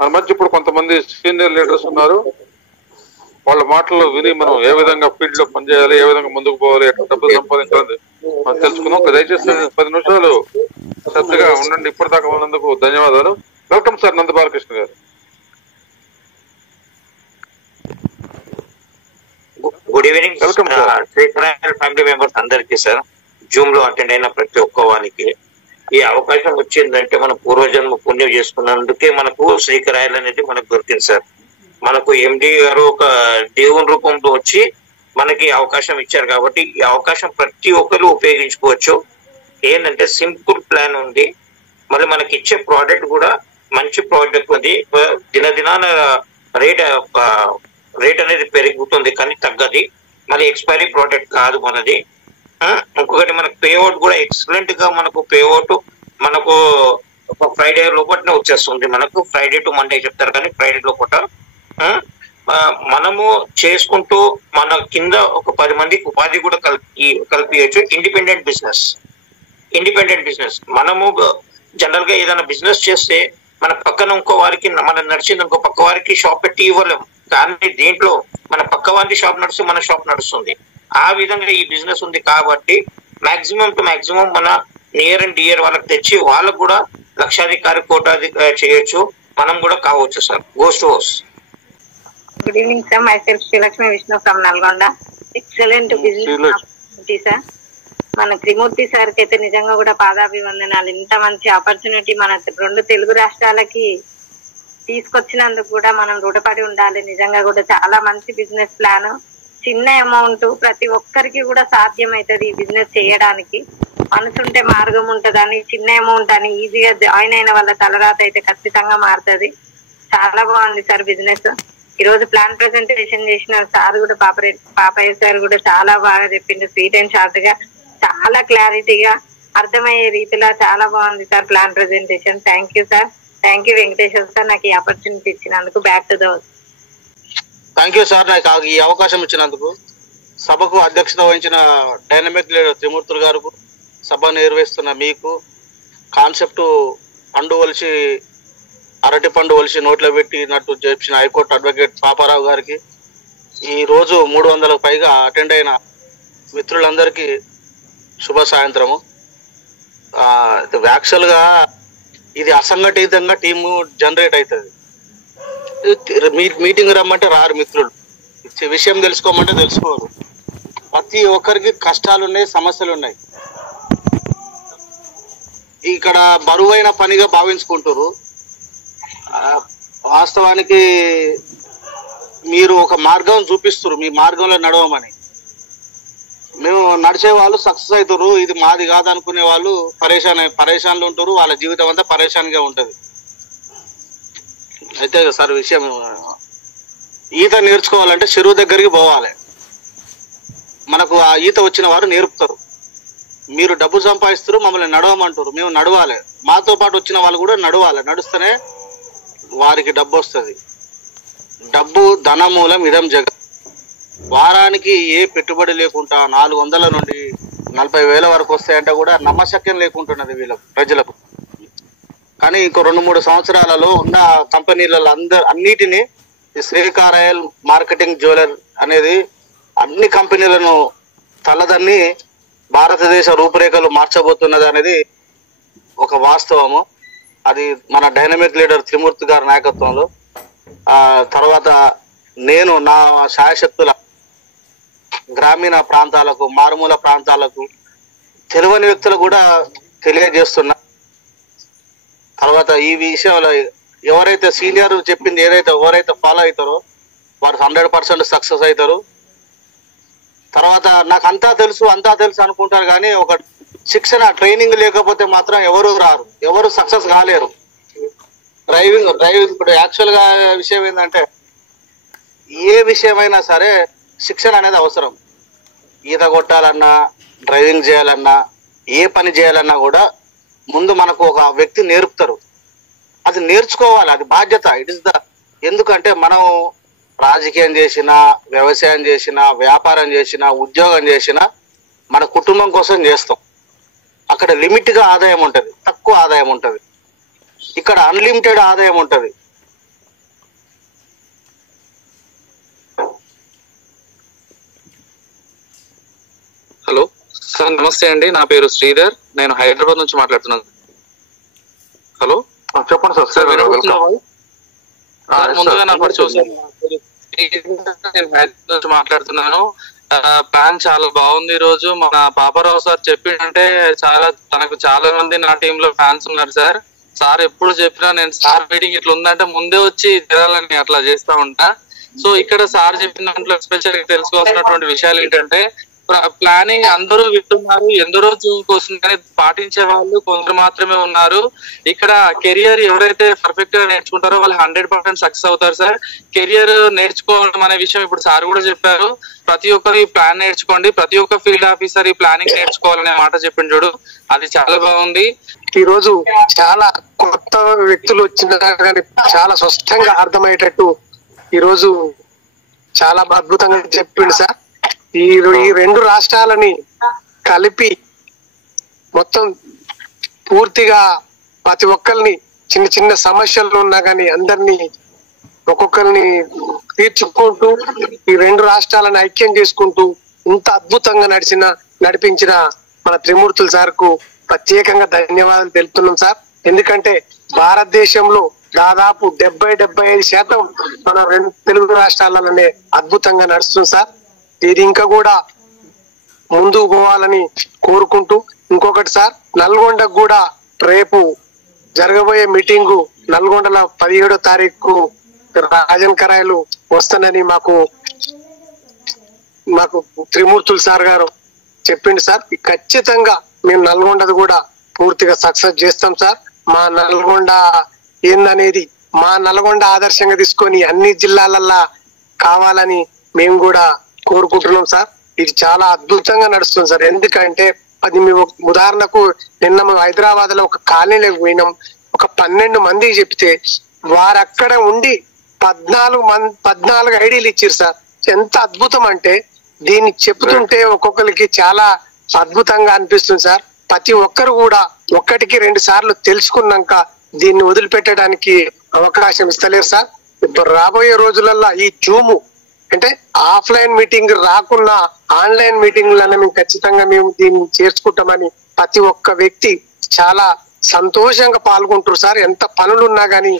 మన మధ్య ఇప్పుడు కొంతమంది సీనియర్ లీడర్స్ ఉన్నారు. వాళ్ళ మాటలు విని మనం ఏ విధంగా ఫీల్డ్ లో పనిచేయాలి, ఏ విధంగా ముందుకు పోవాలి, ఎట్లా డబ్బులు సంపాదించాలి మనం తెలుసుకుందాం. దయచేసి 10 నిమిషాలు శ్రద్ధగా ఉండండి. ఇప్పటిదాకా ఉన్నందుకు ధన్యవాదాలు. వెల్కమ్ సార్ నంద బాలకృష్ణ గారు. గుడ్ ఈవినింగ్ శ్రీకరాయల్ ఫ్యామిలీ మెంబర్స్ అందరికీ సార్. జూమ్ లో అటెండ్ అయిన ప్రతి ఒక్క వానికి ఈ అవకాశం వచ్చిందంటే మన పూర్వజన్మ పుణ్యం చేసుకున్నందుకే మనకు శ్రీకరాయల్ అనేది మనకు దొరికింది సార్. మనకు ఎండి గారు ఒక దేవుని రూపంలో వచ్చి మనకి అవకాశం ఇచ్చారు కాబట్టి ఈ అవకాశం ప్రతి ఒక్కరు ఉపయోగించుకోవచ్చు. ఏంటంటే సింపుల్ ప్లాన్ ఉంది, మళ్ళీ మనకి ఇచ్చే ప్రోడక్ట్ కూడా మంచి ప్రోడక్ట్ ఉంది. దినదినాన రేట్ అనేది పెరుగుతుంది కానీ తగ్గది. మళ్ళీ ఎక్స్పైరీ ప్రోడక్ట్ కాదు మనది. ఇంకొకటి మనకు పేఅవుట్ కూడా ఎక్సలెంట్ గా మనకు పేఅవుట్ మనకు ఒక ఫ్రైడే లోపలనే వచ్చేస్తుంది. మనకు ఫ్రైడే టు మండే చెప్తారు కానీ ఫ్రైడే లోపల మనము చేసుకుంటూ మన కింద ఒక 10 మందికి ఉపాధి కూడా కల్పించచ్చు. ఇండిపెండెంట్ బిజినెస్ మనము జనరల్ గా ఏదైనా బిజినెస్ చేస్తే మన పక్కన ఇంకో వారికి మన నడిచింది ఇంకో పక్క వారికి షాప్ పెట్టి ఇవ్వలేము. కానీ దీంట్లో మన పక్క వారి షాప్ నడుస్తూ మన షాప్ నడుస్తుంది. ఆ విధంగా ఈ బిజినెస్ ఉంది కాబట్టి మాక్సిమం టు మాక్సిమం మన నియర్ అండ్ డియర్ వాళ్ళకి తెచ్చి వాళ్ళకు కూడా లక్షాధికారి కోటాధికారి చేయొచ్చు, మనం కూడా కావచ్చు sir. Goes to house. Good evening sir. My self Srilakshmi Vishnu from Nalgonda. Excellent business opportunity sir. మన త్రిమూర్తి సార్ కి అయితే నిజంగా కూడా పాదాభివందనాలు. ఇంత మంచి ఆపర్చునిటీ మన 2 తెలుగు రాష్ట్రాలకి తీసుకొచ్చినందుకు కూడా మనం రుణపడి ఉండాలి. నిజంగా కూడా చాలా మంచి బిజినెస్ ప్లాన్. చిన్న అమౌంట్ ప్రతి ఒక్కరికి కూడా సాధ్యం అవుతుంది ఈ బిజినెస్ చేయడానికి. మనసుంటే మార్గం ఉంటదని చిన్న అమౌంట్ అని ఈజీగా జాయిన్ అయిన వాళ్ళ తలరాత అయితే ఖచ్చితంగా మారుతుంది. చాలా బాగుంది సార్ బిజినెస్. ఈ రోజు ప్లాన్ ప్రెజెంటేషన్ చేసిన సార్ కూడా పాపయ్య సార్ కూడా చాలా బాగా చెప్పిండు. స్వీట్ అండ్ షార్ట్ గా చాలా క్లారిటీగా అర్థమయ్యే రీతిలో చాలా బాగుంది sir plan presentation. Thank you sir. Thank you Venkateswara sir నాకు ఈ ఆపర్చునిటీ ఇచ్చినందుకు. Back to the work. Thank you sir నాకు ఈ అవకాశం ఇచ్చినందుకు. సభకు అధ్యక్షత వహించిన డైనమిక్ లీడర్ త్రిమూర్తులు గారు, సభ నిర్వహిస్తున్న మీకు, కాన్సెప్ట్ పండు వలిసి అరటి పండు వలిసి నోట్లో పెట్టినట్టు చెప్పిన హైకోర్టు అడ్వకేట్ పాపారావు గారికి, ఈ రోజు 300కు పైగా అటెండ్ అయిన మిత్రులందరికీ శుభ సాయంత్రము. యాక్చువల్గా ఇది అసంఘటితంగా టీము జనరేట్ అవుతుంది. మీటింగ్ రమ్మంటే రారు మిత్రులు, విషయం తెలుసుకోమంటే తెలుసుకోరు. ప్రతి ఒక్కరికి కష్టాలు ఉన్నాయి, సమస్యలు ఉన్నాయి. ఇక్కడ బరువైన పనిగా భావించుకుంటారు. వాస్తవానికి మీరు ఒక మార్గం చూపిస్తారు, మీ మార్గంలో నడవమని. మేము నడిచే వాళ్ళు సక్సెస్ అవుతారు, ఇది మాది కాదు అనుకునే వాళ్ళు పరేషాన్లు ఉంటారు. వాళ్ళ జీవితం అంతా పరేషాన్గా ఉంటుంది. అయితే సార్ విషయం, ఈత నేర్చుకోవాలంటే చెరువు దగ్గరికి పోవాలి. మనకు ఆ ఈత వచ్చిన వారు నేర్పుతారు. మీరు డబ్బు సంపాదిస్తారు, మమ్మల్ని నడవమంటారు, మేము నడవాలి. మాతో పాటు వచ్చిన వాళ్ళు కూడా నడవాలి. నడుస్తూనే వారికి డబ్బు వస్తుంది. డబ్బు ధనమూలం ఇదం జగత్. వారానికి ఏ పెట్టుబడి లేకుండా 400 నుండి 40,000 వరకు వస్తాయంటే కూడా నమ్మశక్యం లేకుంటున్నది వీళ్ళ ప్రజలకు. కానీ ఇంకో 2-3 సంవత్సరాలలో ఉన్న కంపెనీలలో అన్నిటినీ శ్రీకారాయల్ మార్కెటింగ్ జ్యువెలర్ అనేది అన్ని కంపెనీలను తలదన్ని భారతదేశ రూపురేఖలు మార్చబోతున్నది అనేది ఒక వాస్తవము. అది మన డైనమిక్ లీడర్ త్రిమూర్తి గారి నాయకత్వంలో. తర్వాత నేను నా శాయశక్తుల గ్రామీణ ప్రాంతాలకు, మారుమూల ప్రాంతాలకు, తెలియని వ్యక్తులు కూడా తెలియజేస్తున్నా. తర్వాత ఈ విషయంలో ఎవరైతే సీనియర్ చెప్పింది ఎవరైతే ఫాలో అవుతారో వారు 100% సక్సెస్ అవుతారు. తర్వాత నాకు అంతా తెలుసు అనుకుంటారు, కానీ ఒక శిక్షణ ట్రైనింగ్ లేకపోతే మాత్రం ఎవరు రారు, ఎవరు సక్సెస్ కాలేరు. డ్రైవింగ్ ఇప్పుడు యాక్చువల్గా విషయం ఏంటంటే ఏ విషయమైనా సరే శిక్షణ అనేది అవసరం. ఈత కొట్టాలన్నా, డ్రైవింగ్ చేయాలన్నా, ఏ పని చేయాలన్నా కూడా ముందు మనకు ఒక వ్యక్తి నేర్పుతారు. అది నేర్చుకోవాలి, అది బాధ్యత. ఎందుకంటే మనం రాజకీయం చేసినా, వ్యవసాయం చేసినా, వ్యాపారం చేసినా, ఉద్యోగం చేసినా మన కుటుంబం కోసం చేస్తాం. అక్కడ లిమిట్గా ఆదాయం ఉంటుంది, తక్కువ ఆదాయం ఉంటుంది. ఇక్కడ అన్లిమిటెడ్ ఆదాయం ఉంటుంది. హలో సార్, నమస్తే అండి. నా పేరు శ్రీధర్, నేను హైదరాబాద్ నుంచి మాట్లాడుతున్నాను. హలో చెప్పండి సార్. సార్ ముందుగా నా పరిచయం సార్, నేను హైదరాబాద్ నుంచి మాట్లాడుతున్నాను. ప్లాన్ చాలా బాగుంది. ఈ రోజు మన పాపారావు సార్ చెప్పిందంటే తనకు చాలా మంది నా టీమ్ లో ఫ్యాన్స్ ఉన్నారు సార్. సార్ ఎప్పుడు చెప్పినా నేను సార్ మీటింగ్ ఇట్లా ఉందంటే ముందే వచ్చి తినాలని అట్లా చేస్తా ఉంటా. సో ఇక్కడ సార్ చెప్పిన దాంట్లో ఎస్పెషల్ తెలుసుకోవాల్సినటువంటి విషయాలు ఏంటంటే, ప్లానింగ్ అందరూ వింటున్నారు, ఎందరో జూమ్ కోసం కానీ పాటించే వాళ్ళు కొందరు మాత్రమే ఉన్నారు. ఇక్కడ కెరియర్ ఎవరైతే పర్ఫెక్ట్ గా నేర్చుకుంటారో వాళ్ళు 100% సక్సెస్ అవుతారు సార్. కెరియర్ నేర్చుకోవడం అనే విషయం ఇప్పుడు సార్ కూడా చెప్పారు. ప్రతి ఒక్కరు ఈ ప్లాన్ నేర్చుకోండి, ప్రతి ఒక్క ఫీల్డ్ ఆఫీసర్ ఈ ప్లానింగ్ నేర్చుకోవాలనే మాట చెప్పింది చూడు, అది చాలా బాగుంది. ఈ రోజు చాలా కొత్త వ్యక్తులు వచ్చినా కానీ చాలా స్పష్టంగా అర్థమయ్యేటట్టు ఈ రోజు చాలా అద్భుతంగా చెప్పిండు సార్. ఈ 2 రాష్ట్రాలని కలిపి మొత్తం పూర్తిగా ప్రతి ఒక్కరిని చిన్న చిన్న సమస్యలు ఉన్నా కానీ అందరినీ ఒక్కొక్కరిని తీర్చుకుంటూ ఈ 2 రాష్ట్రాలను ఐక్యం చేసుకుంటూ ఇంత అద్భుతంగా నడిపించిన మన త్రిమూర్తులు సార్ కు ప్రత్యేకంగా ధన్యవాదాలు తెలుపుతున్నాం సార్. ఎందుకంటే భారతదేశంలో దాదాపు 70-75% మన 2 తెలుగు రాష్ట్రాలలోనే అద్భుతంగా నడుస్తుంది సార్. ఇది ఇంకా కూడా ముందుకు పోవాలని కోరుకుంటూ, ఇంకొకటి సార్, నల్గొండకు కూడా రేపు జరగబోయే మీటింగు నల్గొండలో 17వ తారీఖు రాజన్ కరాయలు వస్తానని మాకు త్రిమూర్తులు సార్ గారు చెప్పిండు సార్. ఖచ్చితంగా మేము నల్గొండది కూడా పూర్తిగా సక్సెస్ చేస్తాం సార్. మా నల్గొండ ఏందనేది మా నల్గొండ ఆదర్శంగా తీసుకొని అన్ని జిల్లాలల్లా కావాలని మేము కూడా కోరుకుంటున్నాం సార్. ఇది చాలా అద్భుతంగా నడుస్తుంది సార్. ఎందుకంటే అది మేము ఉదాహరణకు నిన్న మేము హైదరాబాద్ లో ఒక కాలనీలోకి పోయినాం. ఒక 12 మందికి చెప్తే వారు అక్కడ ఉండి 14 ఐడీలు ఇచ్చారు సార్. ఎంత అద్భుతం అంటే దీన్ని చెప్తుంటే ఒక్కొక్కరికి చాలా అద్భుతంగా అనిపిస్తుంది సార్. ప్రతి ఒక్కరు కూడా 1-2 సార్లు తెలుసుకున్నాక దీన్ని వదిలిపెట్టడానికి అవకాశం ఇస్తలేరు సార్. ఇప్పుడు రాబోయే రోజులలో ఈ జూమ్ అంటే ఆఫ్లైన్ మీటింగ్ రాకున్నా ఆన్లైన్ మీటింగ్లను మేము ఖచ్చితంగా దీన్ని చేర్చుకుంటామని ప్రతి ఒక్క వ్యక్తి చాలా సంతోషంగా పాల్గొంటారు సార్. ఎంత పనులున్నా కానీ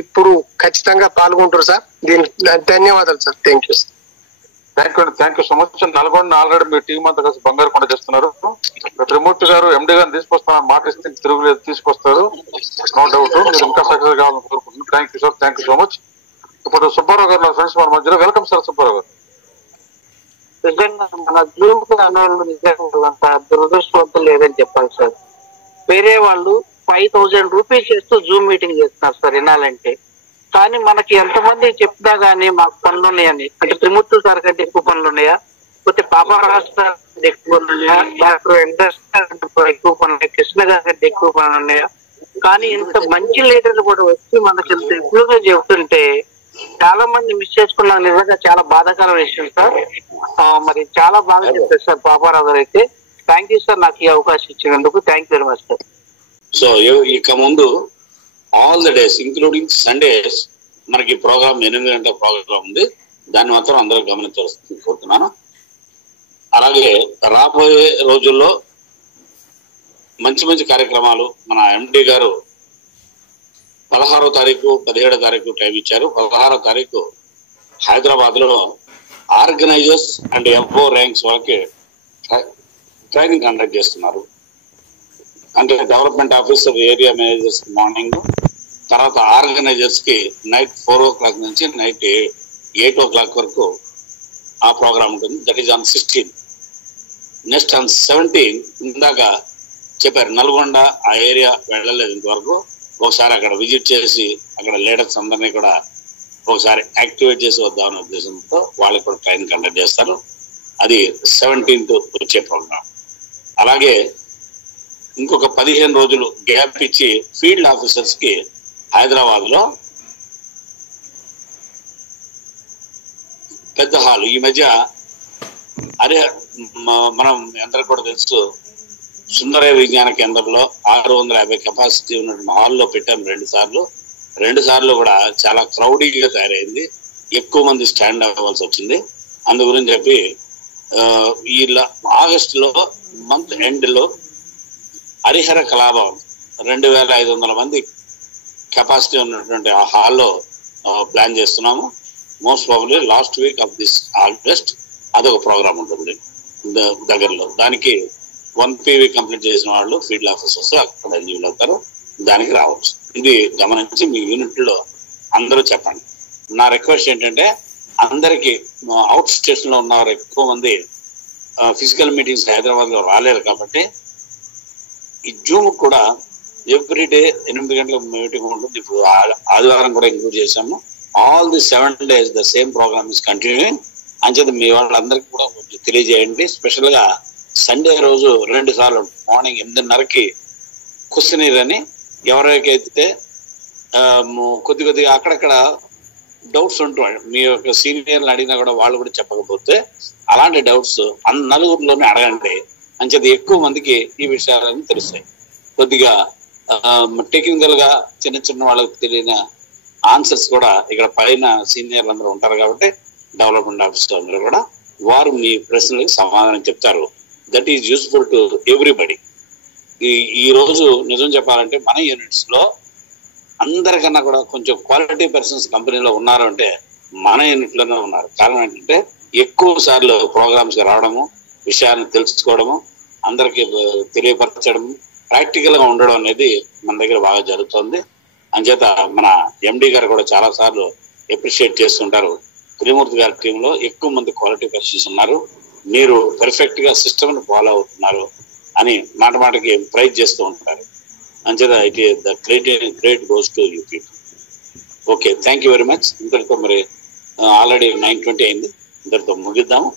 ఇప్పుడు ఖచ్చితంగా పాల్గొంటారు సార్. దీనికి ధన్యవాదాలు sir. Thank you sir. Thank you so much. Nalgonda already me team అంతా కలిసి బంగారు కొండ చేస్తున్నారు. త్రిమూర్తి గారు ఎండి గారిని తీసుకొస్తాను మాట ఇస్తే తిరుగులేదు తీసుకొస్తారు, నో డౌట్. మీరు ఇంకా సక్సెస్ కావాలని కోరుకుంటున్నాను. Thank you sir. Thank you so much. ఇప్పుడు సుబ్బారావు గారు నా ఫ్రెండ్స్ మన మధ్యలో. వెల్కమ్ సార్ సుబ్బారావు గారు. నిజంగా మన జూమ్ అనే వాళ్ళు నిజంగా అంత దురదృష్టవంతులు లేదని చెప్పాలి సార్. వేరే వాళ్ళు 5,000 రూపీస్ చేస్తూ జూమ్ మీటింగ్ చేస్తున్నారు సార్ వినాలంటే. కానీ మనకి ఎంతమంది చెప్పినా గానీ మాకు పనులు ఉన్నాయని, అంటే త్రిమూర్తులు సార్ కంటే ఎక్కువ పనులు ఉన్నాయా, లేకపోతే పాపరాష్ట్ర ఎక్కువ పనులు ఉన్నాయా, డాక్టర్ ఎక్కువ పనులు, కృష్ణ గారి కంటే ఎక్కువ పనులు ఉన్నాయా? కానీ ఇంత మంచి లీడర్లు కూడా వచ్చి మనకి ఇంత ఎక్కువగా చెబుతుంటే చాలా మంది మిస్ చేసుకున్నాం. నిజంగా చాలా బాధాకర విషయం సార్. మరి చాలా బాగా చెప్తారు సార్ పాపారావు గారు అయితే. థ్యాంక్ యూ సార్ నాకు ఈ అవకాశం ఇచ్చినందుకు. Thank you very much sir. So ఇక ముందు all the days including Sundays మనకి ప్రోగ్రామ్ 8 గంటల ప్రోగ్రామ్ ఉంది. దాన్ని మాత్రం అందరూ గమనించవలసింది కోరుతున్నాను. అలాగే రాబోయే రోజుల్లో మంచి మంచి కార్యక్రమాలు మన ఎండి గారు 16వ తారీఖు 17వ తారీఖు టైం ఇచ్చారు. 16వ తారీఖు హైదరాబాద్ లో ఆర్గనైజర్స్ అండ్ ఎఫ్ఓ ర్యాంక్స్ వాళ్ళకి ట్రైనింగ్ కండక్ట్ చేస్తున్నారు. అంటే development officer, area managers morning, తర్వాత ఆర్గనైజర్స్ కి నైట్ 4 o'clock నుంచి నైట్ 8 o'clock వరకు ఆ ప్రోగ్రామ్ ఉంటుంది. That is on 16. Next on 17 ఇందాక చెప్పారు నల్గొండ ఆ ఏరియా వెళ్ళలేదు ఇంతవరకు. ఒకసారి అక్కడ విజిట్ చేసి అక్కడ లీడర్స్ అందరినీ కూడా ఒకసారి యాక్టివేట్ చేసి వద్దామనే ఉద్దేశంతో వాళ్ళకి కూడా ట్రైనింగ్ కండక్ట్ చేస్తారు. అది 17th వచ్చే ప్రోగ్రామ్. అలాగే ఇంకొక 15 రోజులు గ్యాప్ ఇచ్చి ఫీల్డ్ ఆఫీసర్స్ కి హైదరాబాద్ లో పెద్ద హాల్, ఈ మధ్య అదే మనం అందరికి కూడా తెలుసు, సుందరయ్య విజ్ఞాన కేంద్రంలో 650 కెపాసిటీ ఉన్నటువంటి హాల్లో పెట్టాం 2 సార్లు కూడా చాలా క్రౌడీగా తయారైంది. ఎక్కువ మంది స్టాండ్ అవ్వాల్సి వచ్చింది. అందు గురించి చెప్పి ఈ ఆగస్టులో మంత్ ఎండ్ లో హరిహర కళాభవన్ 2500 మంది కెపాసిటీ ఉన్నటువంటి ఆ హాల్లో ప్లాన్ చేస్తున్నాము. Most probably last week off this August అదొక ప్రోగ్రామ్ ఉంటుంది దగ్గరలో. దానికి 1 PV కంప్లీట్ చేసిన వాళ్ళు ఫీల్డ్ ఆఫీసర్స్ అక్కడ ఎలిజిబుల్ అవుతారు, దానికి రావచ్చు. ఇది గమనించి మీ యూనిట్ లో అందరూ చెప్పండి. నా రిక్వెస్ట్ ఏంటంటే అందరికి అవుట్ స్టేషన్ లో ఉన్నవారు ఎక్కువ మంది ఫిజికల్ మీటింగ్స్ హైదరాబాద్ లో రాలేరు కాబట్టి ఈ జూమ్ కూడా ఎవ్రీ డే 8 గంటలకు మీటింగ్ ఉంటుంది. ఇప్పుడు ఆదివారం కూడా ఇంక్లూడ్ చేశాము. All the 7 days the same programme is continuing. అంచేత మీ వాళ్ళందరికీ కూడా కొంచెం తెలియజేయండి. స్పెషల్ గా సండే రోజు 2 సార్లు మార్నింగ్ 8:30కి క్వశ్చనీర్ అని ఎవరికైతే కొద్దిగా అక్కడక్కడ డౌట్స్ ఉంటున్నాయి, మీ యొక్క సీనియర్లు అడిగినా కూడా వాళ్ళు కూడా చెప్పకపోతే అలాంటి డౌట్స్ నలుగురిలోనే అడగండి. అంచేత ఎక్కువ మందికి ఈ విషయాలన్నీ తెలుస్తాయి. కొద్దిగా టెక్నికల్ గా చిన్న వాళ్ళకి తెలియని ఆన్సర్స్ కూడా ఇక్కడ పైన సీనియర్లు అందరూ ఉంటారు కాబట్టి డెవలప్మెంట్ ఆఫీసర్ అందరూ కూడా వారు మీ ప్రశ్నలకు సమాధానం చెప్తారు. That is useful to everybody. ఈ రోజు నిజం చెప్పాలంటే మన యూనిట్స్ లో అందరికన్నా కూడా కొంచెం క్వాలిటీ పర్సన్స్ కంపెనీలో ఉన్నారు అంటే మన యూనిట్ లోనే ఉన్నారు. కారణం ఏంటంటే ఎక్కువ సార్లు ప్రోగ్రామ్స్ రావడము, విషయాన్ని తెలుసుకోవడము, అందరికి తెలియపరచడము, ప్రాక్టికల్ గా ఉండడం అనేది మన దగ్గర బాగా జరుగుతుంది. అంచేత మన ఎండి గారు కూడా చాలా సార్లు అప్రిషియేట్ చేస్తుంటారు. త్రిమూర్తి గారి టీంలో ఎక్కువ మంది క్వాలిటీ పర్సన్స్ ఉన్నారు, మీరు పర్ఫెక్ట్ గా సిస్టమ్ ని ఫాలో అవుతున్నారు అని మాటకి ప్రైజ్ చేస్తూ ఉంటారు. అంచేత it the credit goes to you people. Okay, thank you very much. ఇంతటితో మరి ఆల్రెడీ 9:20 అయింది, ఇంతటితో ముగిద్దాము.